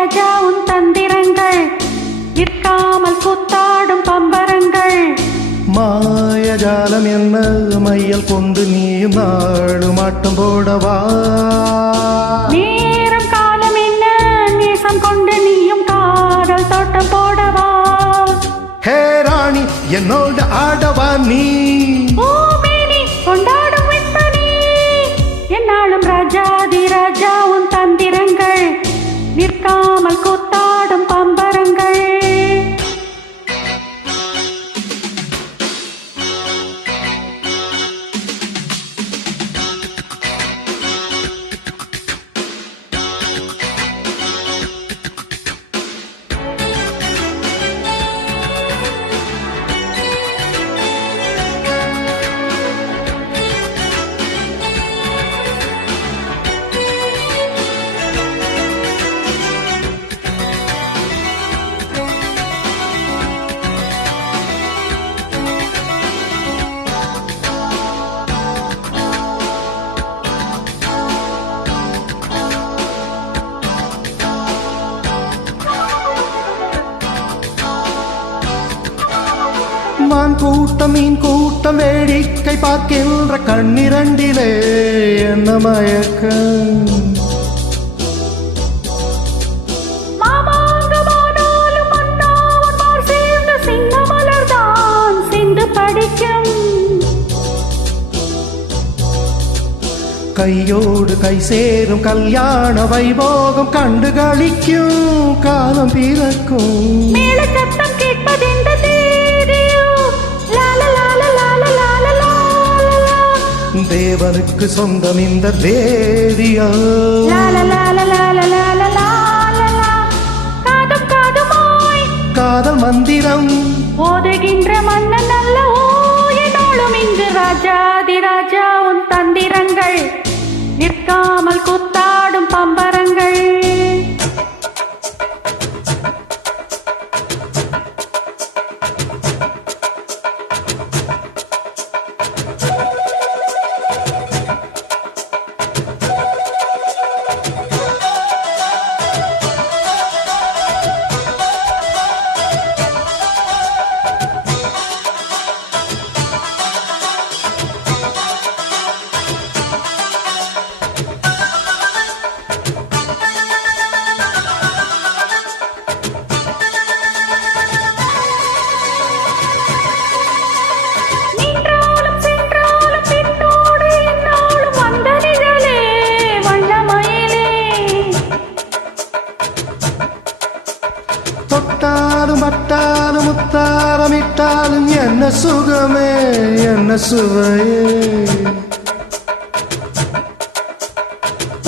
ராஜா உன் தந்திரங்கள் நிற்காமல் கூத்தாடும் பம்பரங்கள். மாயஜாலம் என்ன மையல் கொண்டு நீயும் நாடும் ஆட்டம் போடவா. நேரம் காலம் என்ன நேசம் கொண்டு நீயும் காதல் தோட்டம் போடவா. ஹே ராணி என்னோடு ஆடவா நீ. ஓமேனி கொண்டாடும் வெண்பனி என்னாலும் ராஜாதி ராஜா உன் தந்திரங்கள் நிற்காமல் கூத்தாடும் பம்பரங்கள். மான் கூட்டம் மீன் கூட்டம் வேடிக்கை பார்க்கின்ற கண்ணிரண்டிலே என்ன மயக்கம். கையோடு கை சேரும் கல்யாண வைபோகம் கண்டு களிக்கும் காலம் பிறக்கும். சத்தம் கேட்பதெந்த தேவனுக்கு சொந்தம் இந்த தேதியா. காதல் மந்திரம் ஓதுகின்ற மன்னன் அல்ல ஓயனாலும் இங்கு ராஜாதி ராஜா உன் தந்திரங்கள் நிற்காமல் கூத்தாடும் பம்பரங்கள். தொட்டாலும் பட்டாலும் முத்தாரமிட்டாலும் என்ன சுகமே என்ன சுவையே.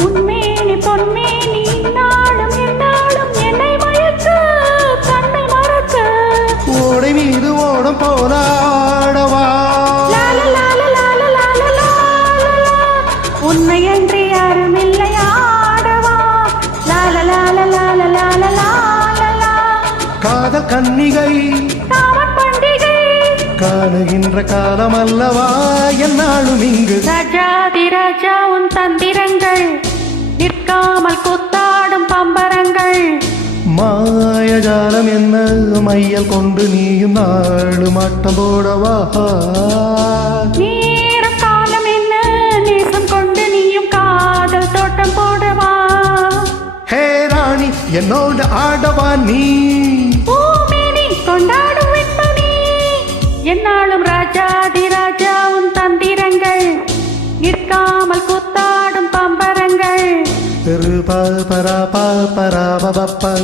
உன்மேனி பொன்மேனி நாளும் என்னாலும் என்னை மயக்க கண்ணை மறக்க. ஓடை மீது ஓடம் போராடவா. உன்னை என்று யாரும் இல்லை ஆடவா. காதல் கன்னிகை பண்டிகை காணுகின்ற காலம் அல்லவா என்னாலும் இங்கு. ராஜாதி ராஜா உன் தந்திரங்கள் நிற்காமல் கூத்தாடும் பம்பரங்கள். மாயஜாலம் என்ன மையல் கொண்டு நீயும் நாடும் ஆட்டம் போடவா. நேரம் காலம் என்ன நேசம் கொண்டு நீயும் காதல் தோட்டம் போடவா. ஹே ராணி என்னோடு ஆடவா நீ. ஓமேனி கொண்டாடும் வெண்பனி என்னாலும் ராஜாதி ராஜா உன் தந்திரங்கள் நிற்காமல் கூத்தாடும் பம்பரங்கள். பரா பா பரா பா.